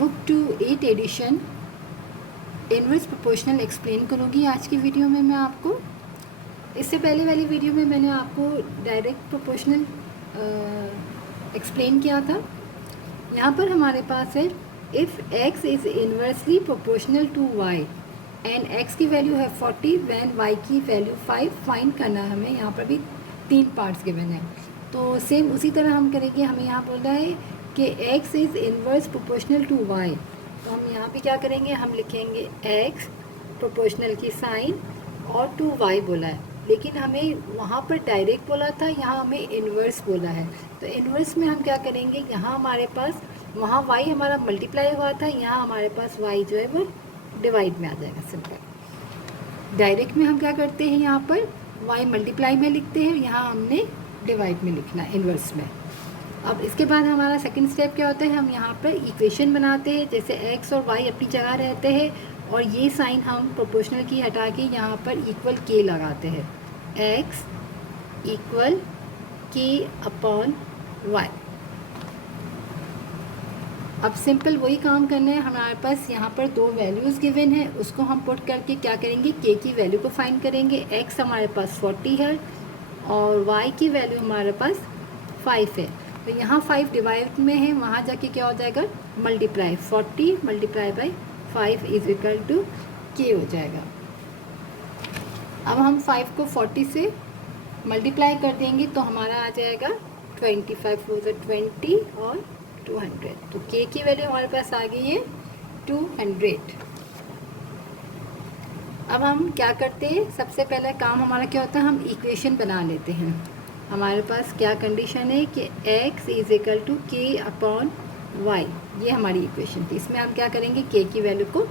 Book 2 8 edition inverse proportional explain करूँगी आज की वीडियो में मैं आपको। इससे पहले वाली वीडियो में मैंने आपको डायरेक्ट प्रोपोर्शनल एक्सप्लेन किया था। यहाँ पर हमारे पास है if x is inversely proportional to y and x की वैल्यू है 40 वैन y की वैल्यू 5 फाइंड करना है हमें। यहाँ पर भी 3 पार्ट्स गिवन है, तो सेम उसी तरह हम करेंगे। हमें यहाँ बोल रहा है कि x is inverse proportional to y, तो हम यहाँ पे क्या करेंगे, हम लिखेंगे x प्रोपोर्शनल की साइन और टू y बोला है, लेकिन हमें वहाँ पर डायरेक्ट बोला था, यहाँ हमें इन्वर्स बोला है। तो इन्वर्स में हम क्या करेंगे, यहाँ हमारे पास वहाँ y हमारा मल्टीप्लाई हुआ था, यहाँ हमारे पास y जो है वो डिवाइड में आ जाएगा। सिंपल डायरेक्ट में हम क्या करते हैं, यहाँ पर y मल्टीप्लाई में लिखते हैं, यहाँ हमने डिवाइड में लिखना है इन्वर्स में। अब इसके बाद हमारा सेकंड स्टेप क्या होता है, हम यहाँ पर इक्वेशन बनाते हैं, जैसे x और y अपनी जगह रहते हैं और ये साइन हम प्रोपोर्शनल की हटा के यहाँ पर इक्वल k लगाते हैं, x equal k upon y। अब सिंपल वही काम करना है, हमारे पास यहाँ पर दो वैल्यूज़ गिवन है, उसको हम पुट करके क्या करेंगे, k की वैल्यू को फाइंड करेंगे। x हमारे पास 40 है और y की वैल्यू हमारे पास 5 है, तो यहाँ 5 डिवाइड में है, वहाँ जाके क्या हो जाएगा, multiply 40 multiply by 5 is equal to k हो जाएगा। अब हम 5 को 40 से मल्टीप्लाई कर देंगे तो हमारा आ जाएगा 25 फोर 20 और 200, तो k की वैल्यू हमारे पास आ गई है 200। अब हम क्या करते हैं, सबसे पहला काम हमारा क्या होता है, हम इक्वेशन बना लेते हैं। हमारे पास क्या कंडीशन है कि x is equal to k upon y, ये हमारी इक्वेशन थी। इसमें हम क्या करेंगे, k की वैल्यू को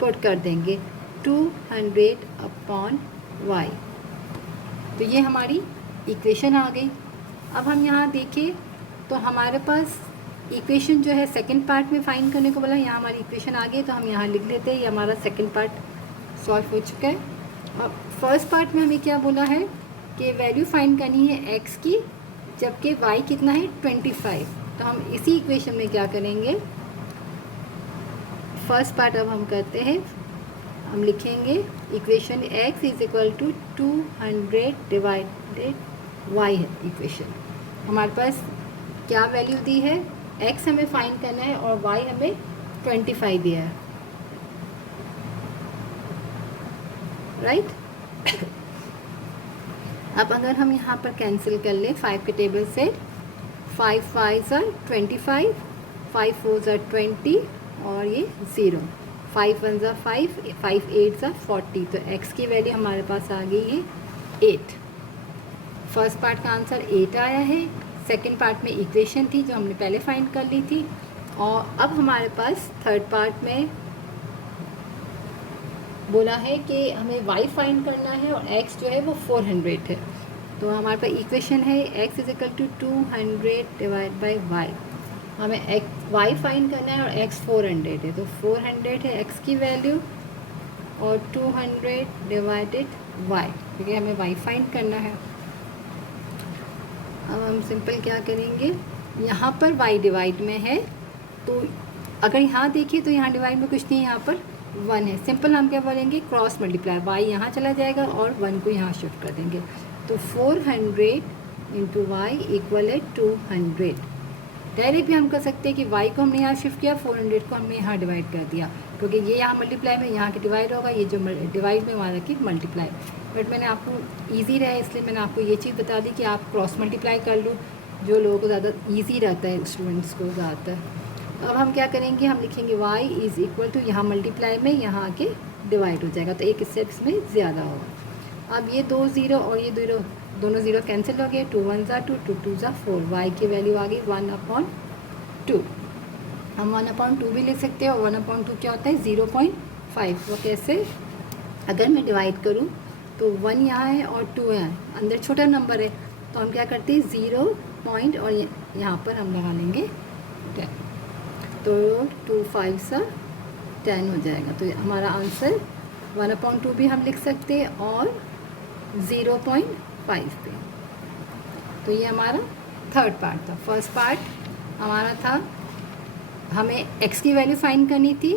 पुट कर देंगे 200 अपॉन y, तो ये हमारी इक्वेशन आ गई। अब हम यहाँ देखें तो हमारे पास इक्वेशन जो है सेकंड पार्ट में फाइंड करने को बोला, यहाँ हमारी इक्वेशन आ गई, तो हम यहाँ लिख लेते हैं, ये हमारा सेकंड पार्ट सॉल्व हो चुका है। अब फर्स्ट पार्ट में हमें क्या बोला है कि वैल्यू फाइंड करनी है x की, जबकि y कितना है 25, तो हम इसी इक्वेशन में क्या करेंगे, फर्स्ट पार्ट अब हम करते हैं, हम लिखेंगे equation x is equal to 200 divided y है इक्वेशन। हमारे पास क्या वैल्यू दी है, x हमें फाइंड करना है और y हमें 25 दिया है, राइट। अब अगर हम यहाँ पर कैंसिल कर लें 5 के टेबल से, 5 5 are 25, 5 4 are 20 और ये 0, 5 1 are 5, 5 8 are 40, तो x की वैल्यू हमारे पास आ गई है 8। फर्स्ट पार्ट का आंसर 8 आया है। सेकंड पार्ट में इक्वेशन थी जो हमने पहले फाइंड कर ली थी, और अब हमारे पास थर्ड पार्ट में बोला है कि हमें y फाइंड करना है और x जो है वो 400 है, तो हमारे पास इक्वेशन है x is equal to 200 divide by y। हमें y फाइंड करना है और x 400 है, तो 400 है x की वैल्यू और 200 डिवाइडेड y, क्योंकि हमें y फाइंड करना है। अब हम सिंपल क्या करेंगे, यहाँ पर y डिवाइड में है, तो अगर यहाँ देखिए तो यहाँ डिवाइड में कुछ नहीं है, यहाँ पर 1 है। सिंपल हम क्या बोलेंगे, क्रॉस मल्टीप्लाई, y यहाँ चला जाएगा और 1 को यहाँ शिफ्ट कर देंगे, तो 400 इंटू वाई इक्वल है 200। डायरेक्ट भी हम कर सकते हैं कि y को हमने यहाँ शिफ्ट किया, 400 को हमने यहाँ डिवाइड कर दिया, क्योंकि ये यहाँ मल्टीप्लाई में यहाँ के डिवाइड होगा, ये जो डिवाइड में हमारा की मल्टीप्लाई। बट मैंने आपको ईजी रहा है इसलिए मैंने आपको ये चीज़ बता दी कि आप क्रॉस मल्टीप्लाई कर लो, जो लोगों को ज़्यादा ईजी रहता है, स्टूडेंट्स को ज़्यादातर। तो अब हम क्या करेंगे, हम लिखेंगे y इज़ इक्वल टू, यहाँ मल्टीप्लाई में यहाँ आके डिवाइड हो जाएगा, तो एक स्टेप इसमें ज़्यादा होगा। अब ये 2 0 और ये दोनों 0 कैंसिल हो गए, 2 1 are 2, 2 2 are 4, y की वैल्यू आ गई 1/2। हम 1/2 भी लिख सकते हैं, और 1/2 क्या होता है 0.5। वो कैसे, अगर मैं डिवाइड करूँ तो 1 यहाँ है और 2 यहाँ है, अंदर छोटा नंबर है, तो हम क्या करते हैं 0 पॉइंट और यहाँ पर हम लगा लेंगे 10, तो 2 5 10 हो जाएगा। तो हमारा आंसर 1/2 भी हम लिख सकते हैं और 0.5 पे। तो ये हमारा थर्ड पार्ट था। फर्स्ट पार्ट हमारा था हमें x की वैल्यू फाइंड करनी थी,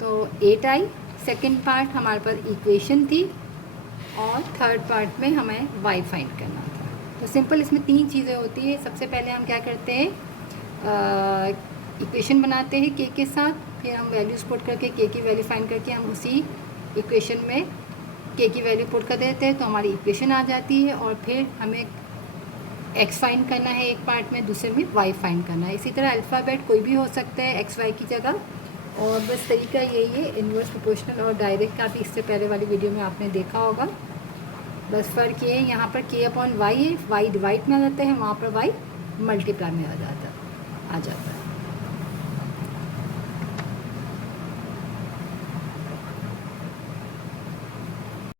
तो 8 आई। सेकंड पार्ट हमारे पास इक्वेशन थी और थर्ड पार्ट में हमें y फाइंड करना था। तो सिंपल इसमें 3 चीज़ें होती है। सबसे पहले हम क्या करते हैं, इक्वेशन बनाते हैं k के साथ, फिर हम वैल्यूज पुट करके k की वैल्यू फाइंड करके हम उसी इक्वेशन में k की वैल्यू पुट कर देते हैं, तो हमारी इक्वेशन आ जाती है। और फिर हमें x फाइंड करना है एक पार्ट में, दूसरे में y फाइंड करना है। इसी तरह अल्फ़ाबेट कोई भी हो सकता है x y की जगह। और बस तरीका यही है, इन्वर्स प्रोपोर्शनल और डायरेक्ट का भी इससे पहले वाली वीडियो में आपने देखा होगा। बस फ़र्क ये है, यहाँ पर k/y है, y डिवाइड में आ जाता है, वहाँ पर y मल्टीप्लाई में आ जाता है।